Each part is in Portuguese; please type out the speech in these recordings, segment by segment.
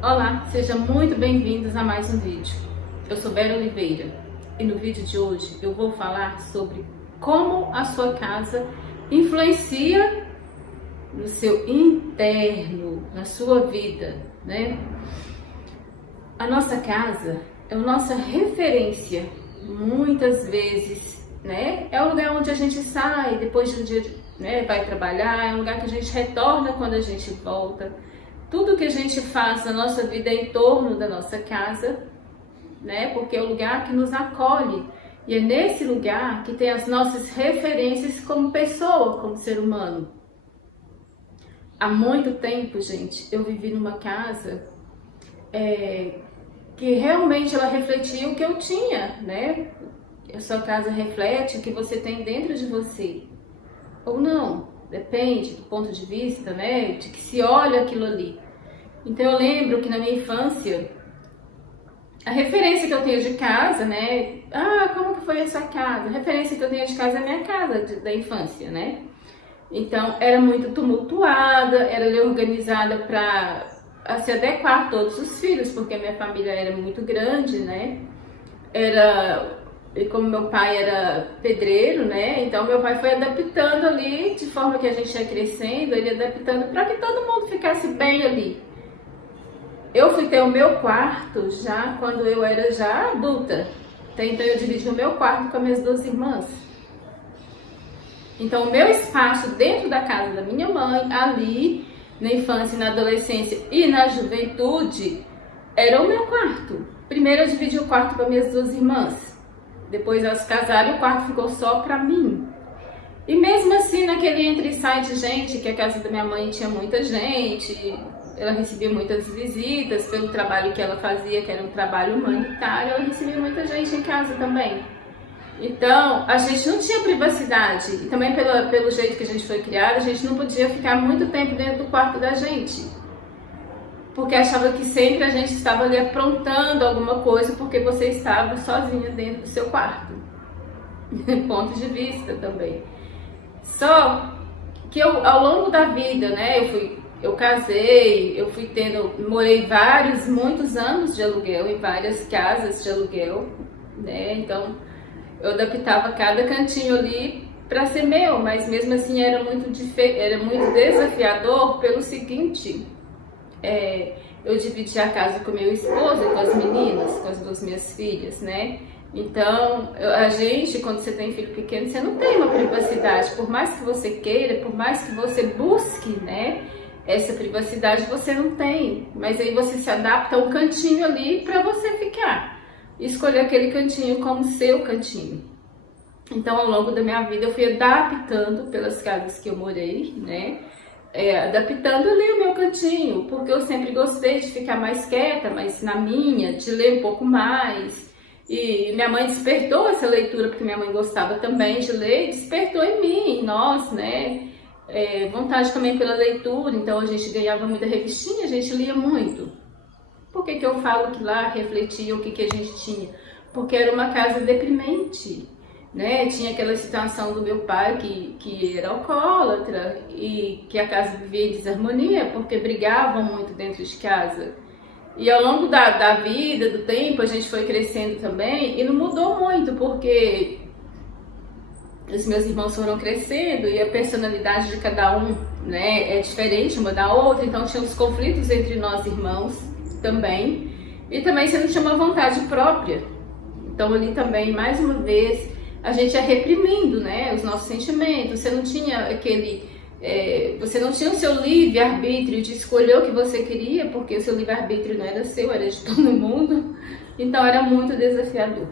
Olá, sejam muito bem-vindos a mais um vídeo. Eu sou Vera Oliveira e no vídeo de hoje eu vou falar sobre como a sua casa influencia no seu interno, na sua vida, né? A nossa casa é a nossa referência, muitas vezes, né? É o lugar onde a gente sai depois de um dia, né? Vai trabalhar, é um lugar que a gente retorna quando a gente volta. Tudo que a gente faz na nossa vida é em torno da nossa casa, né? Porque é o lugar que nos acolhe. E é nesse lugar que tem as nossas referências como pessoa, como ser humano. Há muito tempo, gente, eu vivi numa casa que realmente ela refletia o que eu tinha, né? A sua casa reflete o que você tem dentro de você. Ou não. Depende do ponto de vista, né, de que se olha aquilo ali. Então eu lembro que na minha infância, a referência que eu tenho de casa, né, como que foi essa casa? A referência que eu tenho de casa é a minha casa da infância, né? Então era muito tumultuada, era organizada para se adequar a todos os filhos, porque a minha família era muito grande, né? E como meu pai era pedreiro, né? Então meu pai foi adaptando ali, de forma que a gente ia crescendo, ele adaptando para que todo mundo ficasse bem ali. Eu fui ter o meu quarto já quando eu era já adulta. Então eu dividi o meu quarto com as minhas duas irmãs. Então o meu espaço dentro da casa da minha mãe, ali, na infância, na adolescência e na juventude, era o meu quarto. Primeiro eu dividi o quarto com as minhas duas irmãs. Depois elas casaram e o quarto ficou só pra mim. E mesmo assim, naquele entra e sai de gente, que a casa da minha mãe tinha muita gente, ela recebia muitas visitas pelo trabalho que ela fazia, que era um trabalho humanitário, ela recebia muita gente em casa também. Então, a gente não tinha privacidade. E também pelo jeito que a gente foi criada, a gente não podia ficar muito tempo dentro do quarto da gente. Porque achava que sempre a gente estava ali aprontando alguma coisa porque você estava sozinha dentro do seu quarto. Ponto de vista também. Só que ao longo da vida, né, eu casei, morei muitos anos de aluguel em várias casas de aluguel, né, então eu adaptava cada cantinho ali para ser meu, mas mesmo assim era muito desafiador pelo seguinte, eu dividi a casa com meu esposo e com as meninas, com as duas minhas filhas, né? Então, a gente, quando você tem filho pequeno, você não tem uma privacidade. Por mais que você queira, por mais que você busque, né? Essa privacidade você não tem. Mas aí você se adapta a um cantinho ali para você ficar. E escolher aquele cantinho como seu cantinho. Então, ao longo da minha vida, eu fui adaptando pelas casas que eu morei, né? Adaptando ali o meu cantinho, porque eu sempre gostei de ficar mais quieta, mais na minha, de ler um pouco mais. E minha mãe despertou essa leitura, porque minha mãe gostava também de ler, e despertou em mim, em nós, né? Vontade também pela leitura, então a gente ganhava muita revistinha, a gente lia muito. Por que eu falo que lá refletia o que a gente tinha? Porque era uma casa deprimente. Né? Tinha aquela situação do meu pai que era alcoólatra e que a casa vivia em desarmonia porque brigavam muito dentro de casa. E ao longo da vida, do tempo, a gente foi crescendo também e não mudou muito porque os meus irmãos foram crescendo e a personalidade de cada um, né, é diferente uma da outra, então tinha os conflitos entre nós irmãos também. E também você não tinha uma vontade própria. Então ali também, mais uma vez, a gente ia reprimindo, né, os nossos sentimentos. Você não tinha você não tinha o seu livre-arbítrio de escolher o que você queria, porque o seu livre-arbítrio não era seu, era de todo mundo. Então era muito desafiador.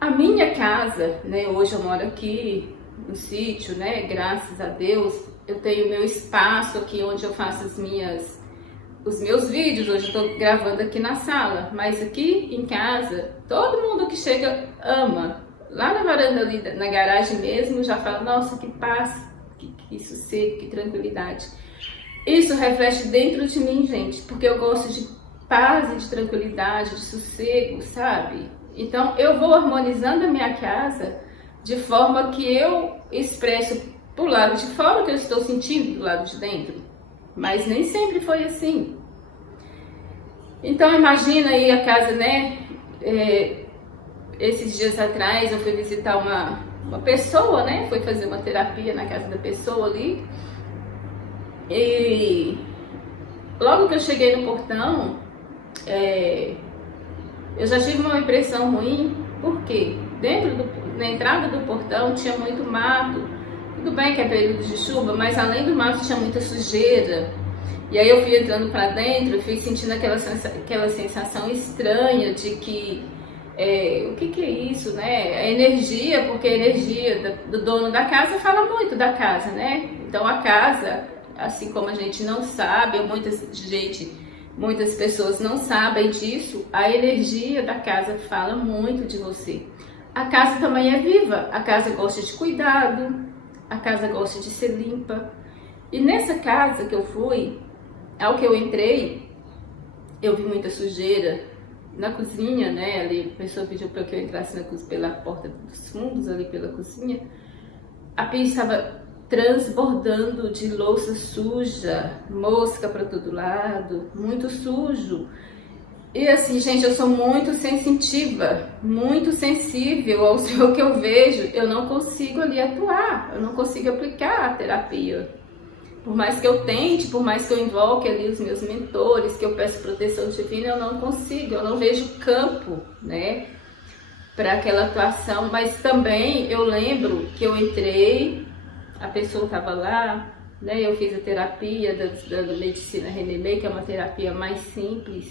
A minha casa, né, hoje eu moro aqui no sítio, né, graças a Deus, eu tenho meu espaço aqui onde eu faço os meus vídeos. Hoje eu estou gravando aqui na sala, mas aqui em casa, todo mundo que chega ama. Lá na varanda ali, na garagem mesmo, já fala, nossa, que paz, que sossego, que tranquilidade. Isso reflete dentro de mim, gente, porque eu gosto de paz e de tranquilidade, de sossego, sabe? Então eu vou harmonizando a minha casa de forma que eu expresso pro lado de fora o que eu estou sentindo do lado de dentro. Mas nem sempre foi assim. Então imagina aí a casa, né? Esses dias atrás eu fui visitar uma pessoa, né? Fui fazer uma terapia na casa da pessoa ali. E logo que eu cheguei no portão, eu já tive uma impressão ruim, porque na entrada do portão tinha muito mato. Tudo bem que é período de chuva, mas além do mato tinha muita sujeira. E aí eu fui entrando para dentro e fui sentindo aquela sensação estranha de que o que é isso, né? A energia, porque a energia do dono da casa fala muito da casa, né? Então a casa, assim como a gente não sabe, muitas pessoas não sabem disso, a energia da casa fala muito de você. A casa também é viva, a casa gosta de cuidado, a casa gosta de ser limpa. E nessa casa que eu fui, ao que eu entrei, eu vi muita sujeira na cozinha, né? Ali a pessoa pediu para que eu entrasse pela porta dos fundos, ali pela cozinha. A pia estava transbordando de louça suja, mosca para todo lado, muito sujo. E assim, gente, eu sou muito sensitiva, muito sensível ao que eu vejo. Eu não consigo ali atuar, eu não consigo aplicar a terapia. Por mais que eu tente, por mais que eu invoque ali os meus mentores, que eu peço proteção divina, eu não consigo, eu não vejo campo, né, para aquela atuação. Mas também eu lembro que eu entrei, a pessoa estava lá, né, eu fiz a terapia da medicina René, que é uma terapia mais simples,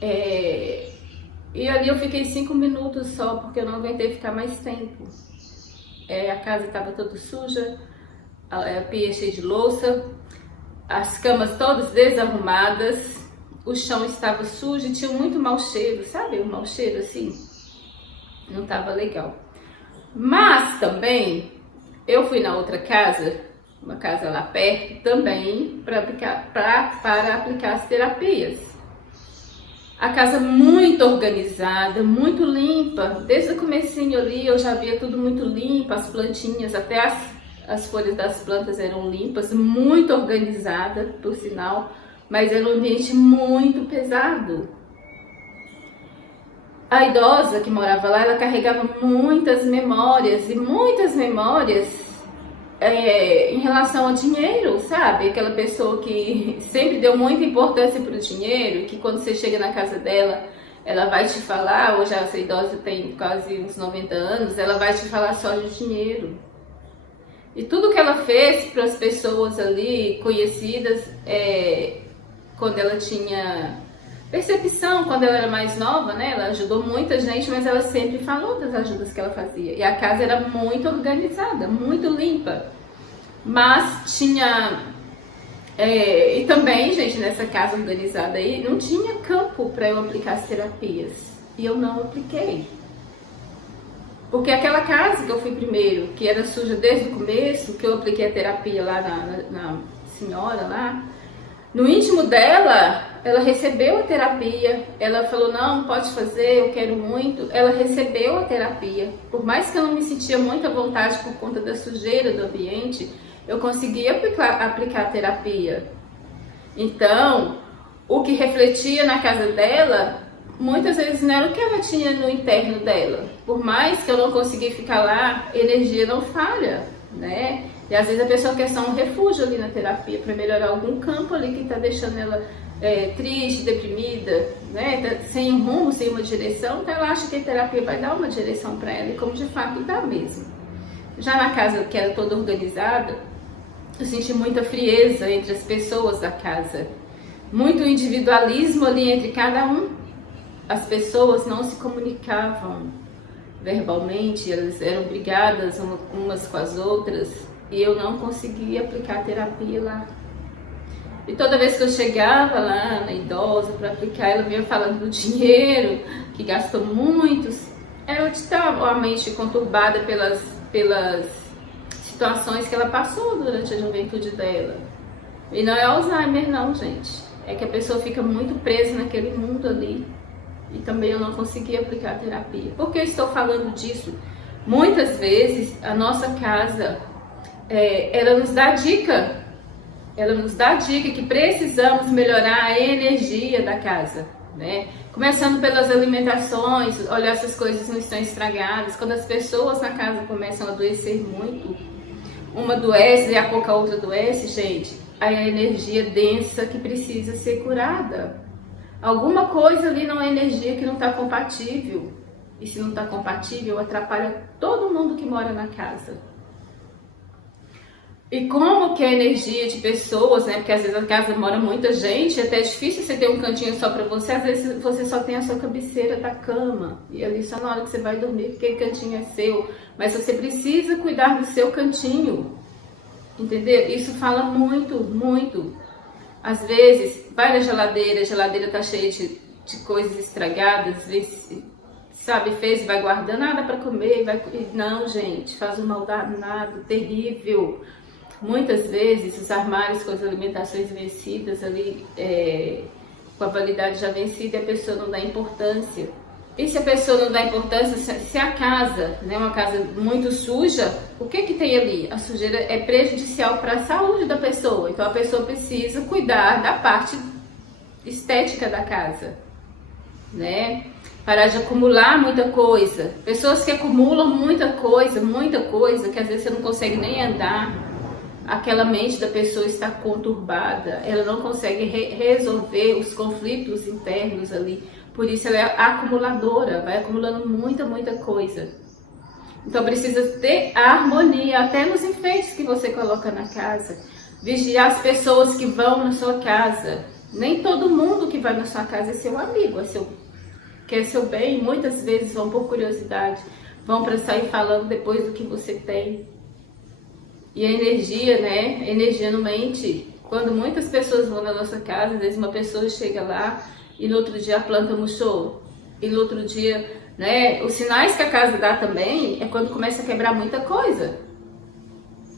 e ali eu fiquei 5 minutos só, porque eu não aguentei ficar mais tempo. A casa estava toda suja, a pia cheia de louça, as camas todas desarrumadas, o chão estava sujo e tinha muito mau cheiro, sabe? Um mau cheiro assim, não estava legal. Mas também eu fui na outra casa, uma casa lá perto também, para aplicar as terapias. A casa muito organizada, muito limpa, desde o comecinho ali eu já via tudo muito limpo, as plantinhas, até as folhas das plantas eram limpas, muito organizada, por sinal, mas era um ambiente muito pesado. A idosa que morava lá, ela carregava muitas memórias, em relação ao dinheiro, sabe? Aquela pessoa que sempre deu muita importância para o dinheiro, que quando você chega na casa dela, ela vai te falar, hoje essa idosa tem quase uns 90 anos, ela vai te falar só de dinheiro. E tudo que ela fez para as pessoas ali conhecidas, quando ela tinha percepção, quando ela era mais nova, né? Ela ajudou muita gente, mas ela sempre falou das ajudas que ela fazia. E a casa era muito organizada, muito limpa. Mas tinha... e também, gente, nessa casa organizada aí, não tinha campo para eu aplicar as terapias. E eu não apliquei. Porque aquela casa que eu fui primeiro, que era suja desde o começo, que eu apliquei a terapia lá na senhora lá, no íntimo dela, ela recebeu a terapia, ela falou, não, pode fazer, eu quero muito. Ela recebeu a terapia. Por mais que eu não me sentia muita vontade por conta da sujeira do ambiente, eu conseguia aplicar a terapia. Então, o que refletia na casa dela, muitas vezes não era o que ela tinha no interno dela. Por mais que eu não conseguisse ficar lá, energia não falha, né? E às vezes a pessoa quer só um refúgio ali na terapia para melhorar algum campo ali que está deixando ela triste, deprimida, né? Tá sem um rumo, sem uma direção. Então ela acha que a terapia vai dar uma direção para ela, e como de fato dá mesmo. Já na casa que era toda organizada, eu senti muita frieza entre as pessoas da casa, muito individualismo ali entre cada um. As pessoas não se comunicavam verbalmente, elas eram brigadas umas com as outras, e eu não conseguia aplicar terapia lá. E toda vez que eu chegava lá na idosa para aplicar, ela vinha falando do dinheiro, que gastou muito. Ela estava a mente conturbada pelas situações que ela passou durante a juventude dela. E não é Alzheimer não, gente. É que a pessoa fica muito presa naquele mundo ali. E também eu não conseguia aplicar a terapia. Por que eu estou falando disso? Muitas vezes a nossa casa, ela nos dá dica ela nos dá a dica que precisamos melhorar a energia da casa, né? Começando pelas alimentações, olhar se as coisas não estão estragadas. Quando as pessoas na casa começam a adoecer muito, uma adoece e a pouco a outra adoece, gente, aí a energia densa que precisa ser curada. Alguma coisa ali não é energia que não está compatível. E se não está compatível, atrapalha todo mundo que mora na casa. E como que a energia de pessoas, né? Porque às vezes a casa mora muita gente, é até difícil você ter um cantinho só para você. Às vezes você só tem a sua cabeceira da cama. E ali só na hora que você vai dormir, porque aquele cantinho é seu. Mas você precisa cuidar do seu cantinho. Entendeu? Isso fala muito, muito. Às vezes, vai na geladeira, a geladeira tá cheia de coisas estragadas, sabe, fez e vai guardando nada para comer, não, gente, faz um mal danado, terrível. Muitas vezes os armários com as alimentações vencidas ali, com a validade já vencida, a pessoa não dá importância. E se a pessoa não dá importância, se a casa, né, uma casa muito suja, o que tem ali? A sujeira é prejudicial para a saúde da pessoa. Então a pessoa precisa cuidar da parte estética da casa, né? Parar de acumular muita coisa. Pessoas que acumulam muita coisa, que às vezes você não consegue nem andar. Aquela mente da pessoa está conturbada, ela não consegue resolver os conflitos internos ali. Por isso ela é acumuladora, vai acumulando muita coisa. Então precisa ter harmonia, até nos enfeites que você coloca na casa. Vigiar as pessoas que vão na sua casa. Nem todo mundo que vai na sua casa é seu amigo, quer seu bem. Muitas vezes vão por curiosidade, vão para sair falando depois do que você tem. E a energia, né? A energia não mente. Quando muitas pessoas vão na nossa casa, às vezes uma pessoa chega lá e no outro dia a planta murchou. E no outro dia, né? Os sinais que a casa dá também é quando começa a quebrar muita coisa.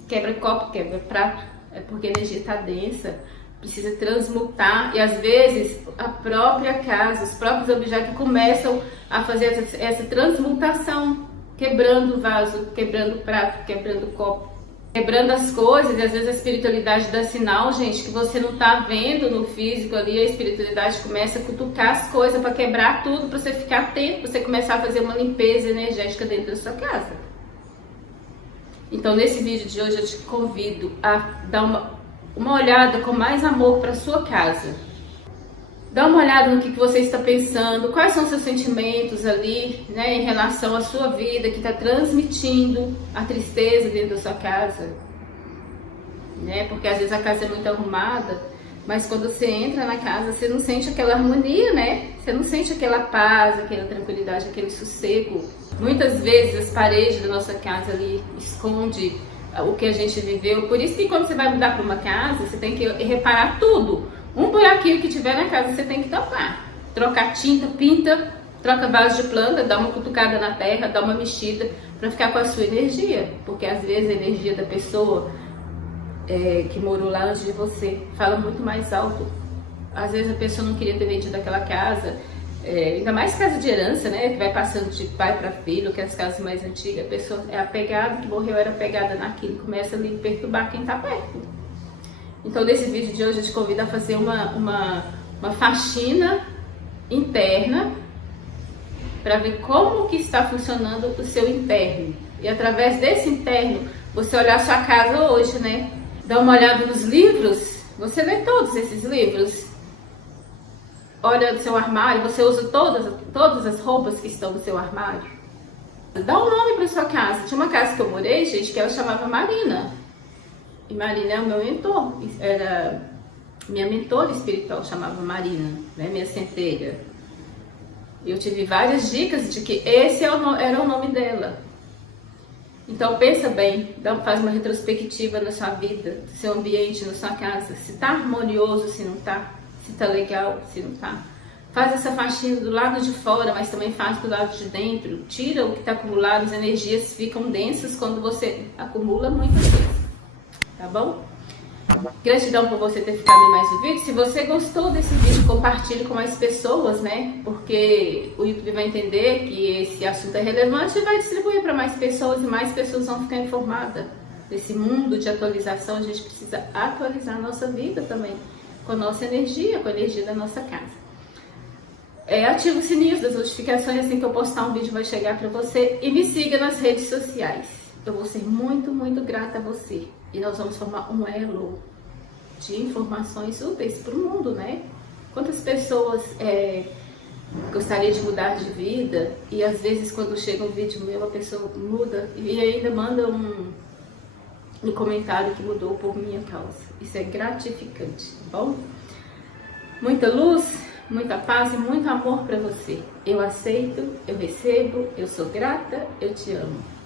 Quebra copo, quebra prato. É porque a energia está densa. Precisa transmutar. E às vezes a própria casa, os próprios objetos começam a fazer essa transmutação. Quebrando o vaso, quebrando o prato, quebrando o copo. Quebrando as coisas, e às vezes a espiritualidade dá sinal, gente, que você não tá vendo no físico ali, a espiritualidade começa a cutucar as coisas para quebrar tudo, para você ficar atento, para você começar a fazer uma limpeza energética dentro da sua casa. Então nesse vídeo de hoje eu te convido a dar uma olhada com mais amor para sua casa. Dá uma olhada no que você está pensando, quais são seus sentimentos ali, né, em relação à sua vida, que está transmitindo a tristeza dentro da sua casa, né, porque às vezes a casa é muito arrumada, mas quando você entra na casa, você não sente aquela harmonia, né, você não sente aquela paz, aquela tranquilidade, aquele sossego. Muitas vezes as paredes da nossa casa ali escondem o que a gente viveu, por isso que quando você vai mudar para uma casa, você tem que reparar tudo. Um buraquinho que tiver na casa você tem que tampar. Trocar tinta, pinta, troca vaso de planta, dá uma cutucada na terra, dá uma mexida para ficar com a sua energia. Porque às vezes a energia da pessoa que morou lá antes de você fala muito mais alto. Às vezes a pessoa não queria ter vendido aquela casa, ainda mais casa de herança, né? Que vai passando de pai para filho, que é as casas mais antigas. A pessoa é apegada, que morreu era apegada naquilo, começa a lhe perturbar quem está perto. Então nesse vídeo de hoje eu te convido a fazer uma faxina interna para ver como que está funcionando o seu interno. E através desse interno, você olhar a sua casa hoje, né? Dá uma olhada nos livros, você lê todos esses livros. Olha no seu armário, você usa todas as roupas que estão no seu armário. Dá um nome para sua casa. Tinha uma casa que eu morei, gente, que ela chamava Marina. E Marina é o meu mentor, era minha mentora espiritual, chamava Marina, né, minha centelha. Eu tive várias dicas de que esse era o nome dela. Então pensa bem, faz uma retrospectiva na sua vida, no seu ambiente, na sua casa, se tá harmonioso, se não tá, se tá legal, se não tá. Faz essa faxina do lado de fora, mas também faz do lado de dentro. Tira o que está acumulado, as energias ficam densas quando você acumula muitas coisas. Tá bom? Gratidão por você ter ficado em mais um vídeo. Se você gostou desse vídeo, compartilhe com mais pessoas, né? Porque o YouTube vai entender que esse assunto é relevante e vai distribuir para mais pessoas e mais pessoas vão ficar informadas. nesse mundo de atualização, a gente precisa atualizar a nossa vida também, com a nossa energia, com a energia da nossa casa. Ativa o sininho das notificações, assim que eu postar um vídeo vai chegar para você, e me siga nas redes sociais. Eu vou ser muito, muito grata a você. E nós vamos formar um elo de informações úteis para o mundo, né? Quantas pessoas gostariam de mudar de vida e às vezes quando chega um vídeo meu a pessoa muda e ainda manda um comentário que mudou por minha causa. Isso é gratificante, tá bom? Muita luz, muita paz e muito amor para você. Eu aceito, eu recebo, eu sou grata, eu te amo.